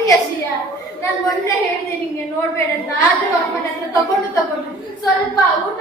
ಕೊಟ್ಟಿಯ ಶಿಯ ನಾನು ಮೊನ್ನೆ ಹೇಳಿದೆ ನಿಮ್ಗೆ ನೋಡ್ಬೇಡ ಅಂತ ಆದ್ರೂ ಅಮ್ಮನ ಹತ್ರ ತಗೊಂಡು ತಗೊಂಡು. ಸ್ವಲ್ಪ ಊಟ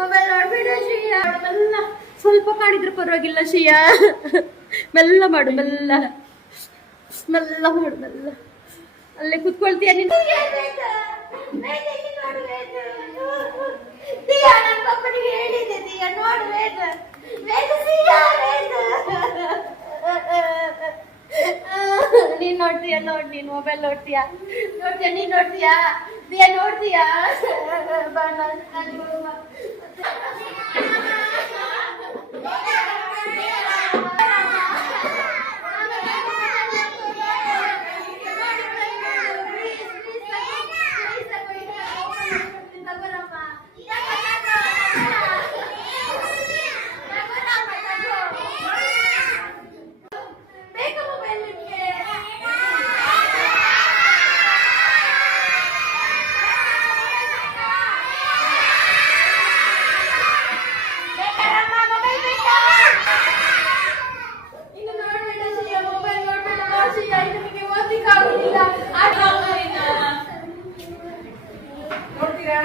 ಮೊಬೈಲ್ ನೋಡ್ಬೇಡ ಮೆಲ್ಲ ಸ್ವಲ್ಪ ಮಾಡಿದ್ರೆ ಪರವಾಗಿಲ್ಲ ಶಿಯ ಮೆಲ್ಲ ಮಾಡು ಮೆಲ್ಲ ಮೆಲ್ಲ ಮಾಡು ಮೆಲ್ಲ ಅಲ್ಲೇ ಕುತ್ಕೊಳ್ತೀಯ ನೀನು? ನೀನ್ ನೋಡ್ತೀಯ, ನೋಡ್ ನೀನ್ ಮೊಬೈಲ್ ನೋಡ್ತೀಯ. ನೋಡ್ತೀಯ, ನೀನ್ ನೋಡ್ತೀಯ. ನೋಡ್ತೀಯ. ಬಾ. ನಿಮಗೆ ಓದ್ಲಿಕ್ಕೆ ಆಗುದಿಲ್ಲ ನೋಡ್ತೀರಾ?